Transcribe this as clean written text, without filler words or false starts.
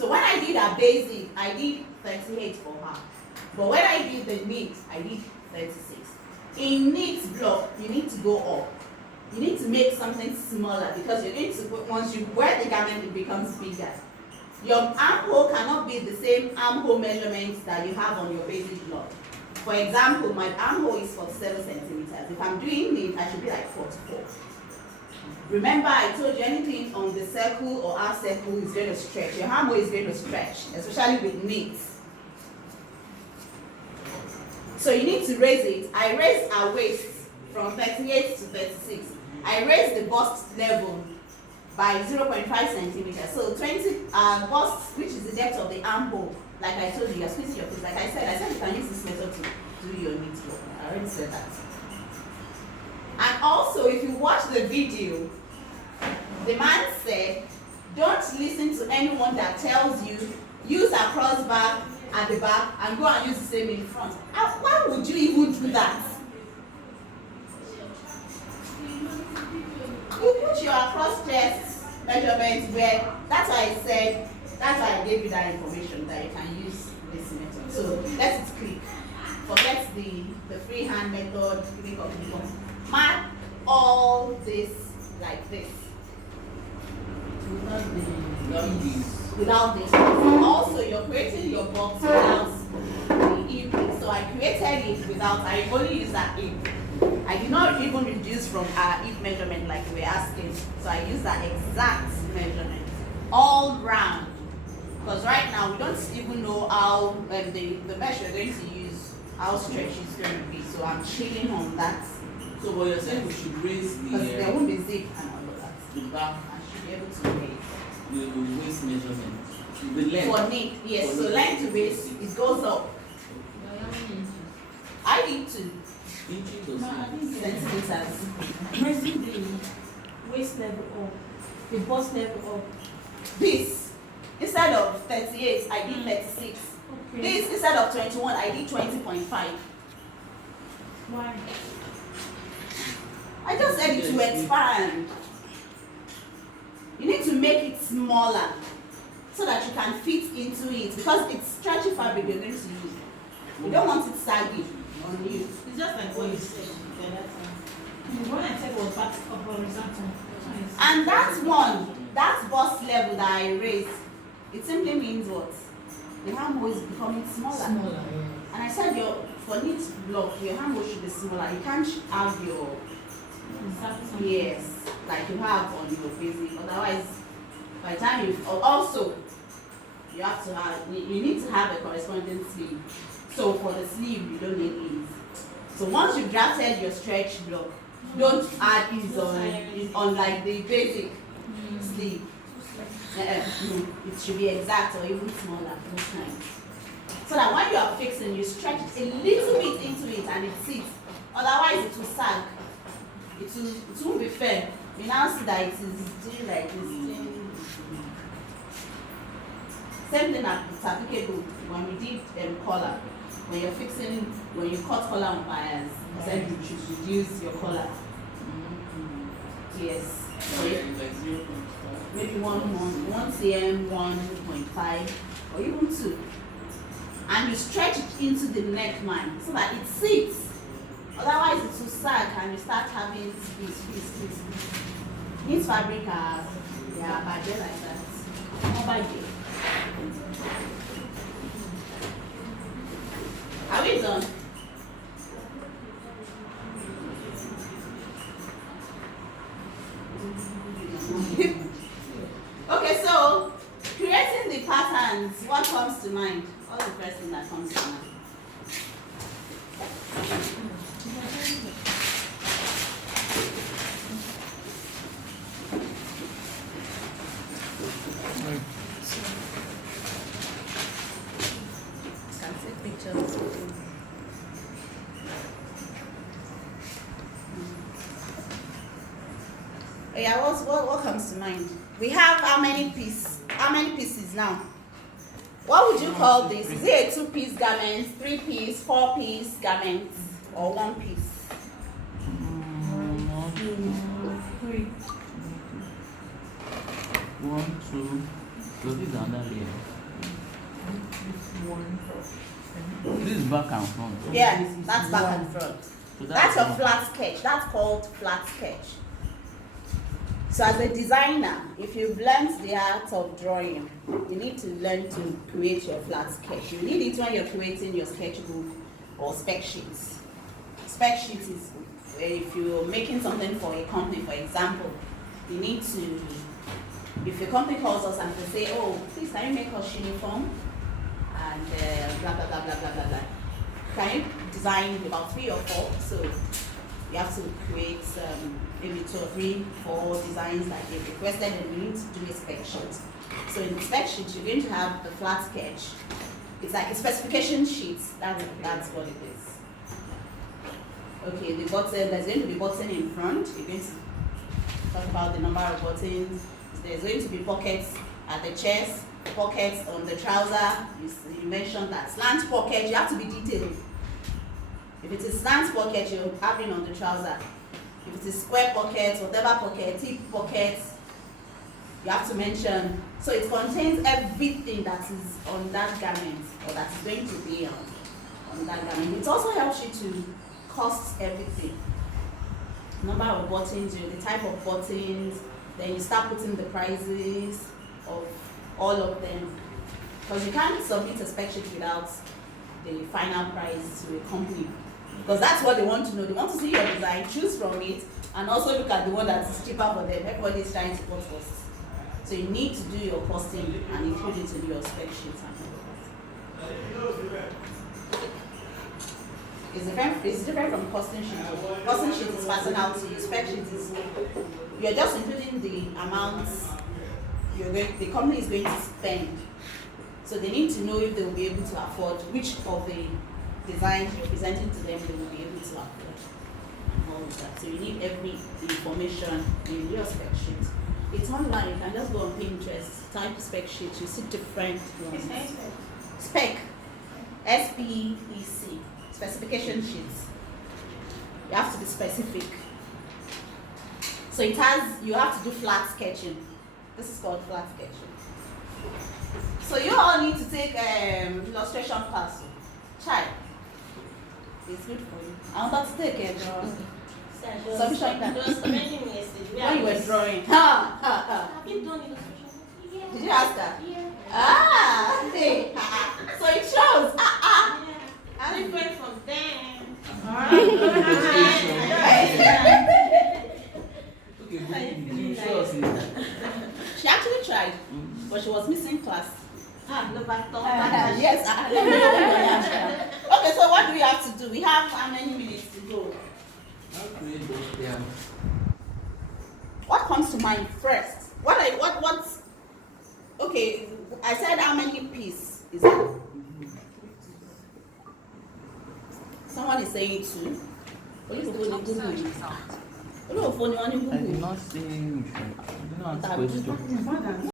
So when I did a basic, I did 38 for her. But when I did the knit, I did 36. In knit block, you need to go up. You need to make something smaller because you need to, once you wear the garment, it becomes bigger. Your armhole cannot be the same armhole measurements that you have on your basic block. For example, my armhole is 47 centimeters. If I'm doing knit, I should be like 44. Remember, I told you anything on the circle or half circle is going to stretch. Your armhole is going to stretch, especially with knit. So you need to raise it. I raised our waist from 38 to 36. I raised the bust level by 0.5 centimeters. So 20 bust, which is the depth of the armhole. Like I told you, you're squeezing your face. Like I said you can use this method to do your knit work. I already said that. And also, if you watch the video, the man said, don't listen to anyone that tells you, use a crossbar at the back and go and use the same in front. Why would you even do that? You put your cross chest measurements where, that's why I said, that's why I gave you that information that you can use this method. So let it click. Forget the freehand method, click of the form. Mark all this like this. Without this. Also, you're creating your box without the hip. So I created it without, I only use that hip. I did not even reduce from our hip measurement like we were asking. So I use that exact measurement. All round. Because right now we don't even know how the measure we're going to use, how stretchy it's going to be. So I'm chilling on that. So what you're saying, we should raise the... Because there won't be zip and all of that. The back. I should be able to raise. The waist measurement. The length. For knit, yes. So length to waist, it goes up. I need to. Inches or Centimeters. Raising the waist level up, the bust level up. This, instead of 38, I did 36. Okay. This, instead of 21, I did 20.5. Why? I just said it to expand. You need to make it smaller so that you can fit into it because it's stretchy fabric you're going to use. You don't want it saggy on you. It's just like what you said the other time. The one I said was vertical horizontal. And that one, that bust level that I raised, it simply means what? The armhole is becoming smaller. Smaller, yeah. And I said for knit block, your armhole should be smaller. You can't have your, yes, like you have on your basic. Otherwise, by the time you, also, you have to have, you need to have a corresponding sleeve. So for the sleeve, you don't need ease. So once you've drafted your stretch block, don't add ease on like the basic sleeve. It should be exact or even smaller most times. So that when you are fixing, you stretch a little bit into it and it sits. Otherwise, it will sag. It won't be firm. You now see that it is doing like this. Same thing is applicable when we did collar. When you're fixing, when you cut collar on bias, I said you should reduce your collar. Yes. Maybe 1 cm, 1.5, or even 2. And you stretch it into the neckline so that it sits. Otherwise, it will sag and you start having this. These fabric are bad like that. Not bad. Are we done? Okay, so creating the patterns, what comes to mind? What's the first thing that comes to mind? Can take pictures. Yeah, what comes to mind? We have how many pieces now? What would you call this? Is it a 2-piece garment, 3-piece, 4-piece garment, or 1 piece? 1, 2. So this is another layer. This is back and front. Yeah, that's back and front. So That's your one. flat sketch. That's called flat sketch. So as a designer, if you've learned the art of drawing, you need to learn to create your flat sketch. You need it when you're creating your sketchbook or spec sheets. Spec sheets is if you're making something for a company, for example, you need to, if your company calls us and they say, oh, please can you make us uniform? And blah, blah, blah, blah, blah, blah, blah. Can you design about 3 or 4? So you have to create maybe 2 or 3, 4 designs that they've requested, and you need to do a spec sheet. So in the spec sheet, you're going to have the flat sketch. It's like a specification sheet. That's what it is. Okay, the button, there's going to be button in front. You're going to talk about the number of buttons. There's going to be pockets at the chest, pockets on the trouser. You mentioned that slant pocket. You have to be detailed. If it is slant pocket, you're having on the trouser. If it is square pocket, whatever pocket, tip pocket, you have to mention. So it contains everything that is on that garment, or that is going to be on that garment. It also helps you to cost everything. Number of buttons, the type of buttons, then you start putting the prices of all of them. Because you can't submit a spec sheet without the final price to a company. Because that's what they want to know. They want to see your design, choose from it, and also look at the one that is cheaper for them. Everybody is trying to cut costs. So you need to do your costing and include it in your spec sheet and all of that. It's different from costing sheet. Costing sheet is personal to you. Spec sheet is, you're just including the amounts the company is going to spend. So they need to know if they will be able to afford, which of the designs you're presenting to them they will be able to afford. And all of that. So you need every information in your spec sheet. It's online. You can just go on Pinterest, type spec sheet. You see different ones. Spec, SPEC. Specification sheets. You have to be specific. So it has, you have to do flat sketching. This is called flat sketching. So you all need to take illustration class. Child, it's good for you. I want to take a drawing. Sufficient time. When you were drawing. Have you done illustration? Yeah. Did you ask her? Yeah. Ah, hey. So it shows. I'm different from them. She actually tried, but she was missing class. Yes. Okay, so what do we have to do? We have how many minutes to go? What comes to mind first? Okay, I said how many pieces is it? Someone is saying 2. I did not say you should. I did not ask question.